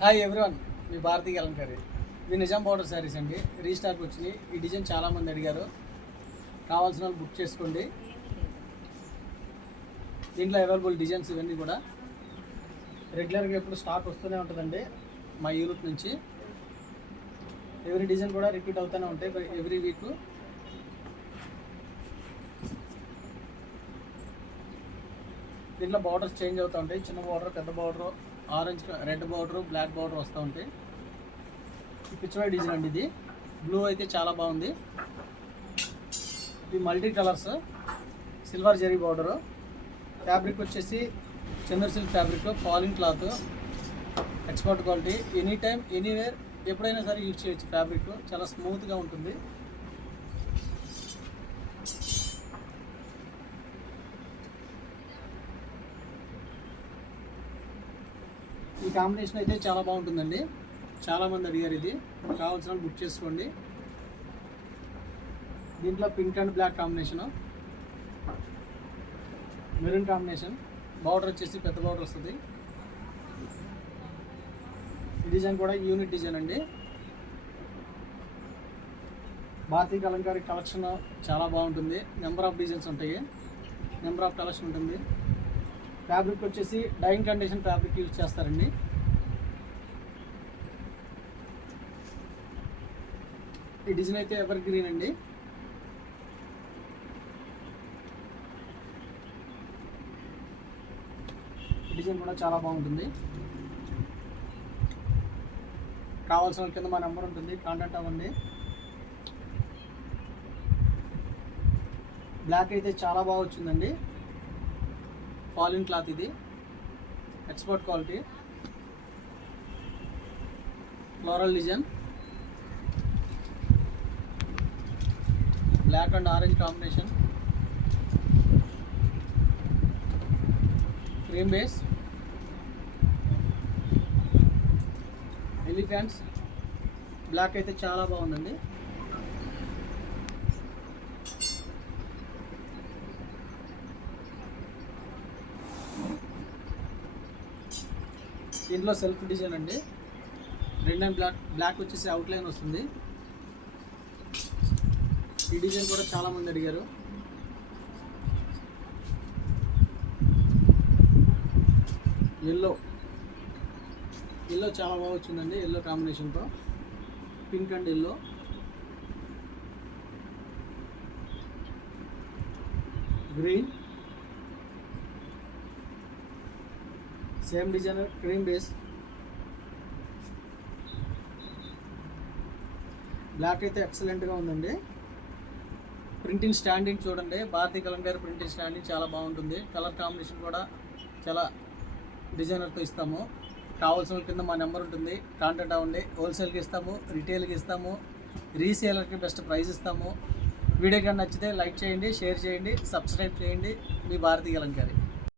Hi everyone, మీ భారతీ కలంకారి. ఇవి నిజాం బోర్డర్ శారీస్ అండి. రీస్టాక్ వచ్చినాయి. ఈ డిజైన్ చాలామంది అడిగారు, కావాల్సిన వాళ్ళు బుక్ చేసుకోండి. దీంట్లో అవైలబుల్ డిజైన్స్ ఇవన్నీ కూడా రెగ్యులర్గా ఎప్పుడు స్టాక్ వస్తూనే ఉంటుందండి మా యూనిట్ నుంచి. ఎవ్రీ డిజైన్ కూడా రిపీట్ అవుతూనే ఉంటాయి ఎవ్రీ వీక్. దీంట్లో బార్డర్స్ చేంజ్ అవుతూ ఉంటాయి. చిన్న బార్డర్, పెద్ద border, orange, red border, black border వస్తూ ఉంటాయి. పిచ్వై డిజైన్ అండి. ఇది బ్లూ అయితే చాలా బాగుంది. ఇది multi colours, silver zari border. Fabric వచ్చేసి చందర్ silk fabric, falling cloth, expert quality. Any time anywhere ఎప్పుడైనా సరే యూజ్ చేయొచ్చు. ఫ్యాబ్రిక్ చాలా స్మూత్గా ఉంటుంది. ఈ కాంబినేషన్ అయితే చాలా బాగుంటుందండి. చాలామంది అడిగారు. ఇది కావాల్సిన బుక్ చేసుకోండి. దీంట్లో pink and black combination, maroon combination. Border వచ్చేసి పెద్ద బార్డర్ వస్తుంది. ఈ డిజైన్ కూడా యూనిక్ డిజైన్ అండి. భారతీ కలంకారీ కలెక్షన్ చాలా బాగుంటుంది. నెంబర్ ఆఫ్ డిజైన్స్ ఉంటాయి, నెంబర్ ఆఫ్ కలెక్షన్ ఉంటుంది. ఫ్యాబ్రిక్ వచ్చేసి డైయింగ్ కండిషన్ ఫ్యాబ్రిక్ యూజ్ చేస్తారండి. ఈ డిజైన్ అయితే ఎవర్ గ్రీన్ అండి. డిజైన్ కూడా చాలా బాగుంటుంది. కావాల్సిన వాళ్ళ కింద మా నెంబర్ ఉంటుంది, కాంటాక్ట్ అవ్వండి. బ్లాక్ అయితే చాలా బాగా వచ్చిందండి. ఫాలిన్ క్లాత్, ఇది expert quality. Floral design, black and orange combination, cream base, elephants. Black అయితే చాలా బాగుందండి. దీంట్లో సెల్ఫ్ డిజైన్ అండి. రెడ్ అండ్ బ్లాక్ వచ్చేసి అవుట్లైన్ వస్తుంది. ఈ డిజైన్ కూడా చాలామంది అడిగారు. ఎల్లో చాలా బాగా వచ్చిందండి. ఎల్లో కాంబినేషన్తో pink and yellow. Green, same design, cream base. Black అయితే ఎక్సలెంట్గా ఉందండి. ప్రింటింగ్ స్టాండింగ్ చూడండి. భారతీ కలంకారీ ప్రింటింగ్ స్టాండింగ్ చాలా బాగుంటుంది. కలర్ కాంబినేషన్ కూడా చాలా డిజైనర్తో ఇస్తాము. కావాల్సిన కింద మా నెంబర్ ఉంటుంది, కాంటాక్ట్ అవ్వండి. హోల్సేల్కి ఇస్తాము, రిటైల్కి ఇస్తాము, రీసేలర్కి బెస్ట్ ప్రైస్ ఇస్తాము. వీడియో కానీ నచ్చితే లైక్ చేయండి, షేర్ చేయండి, సబ్స్క్రైబ్ చేయండి. మీ భారతీ కలంకారీ.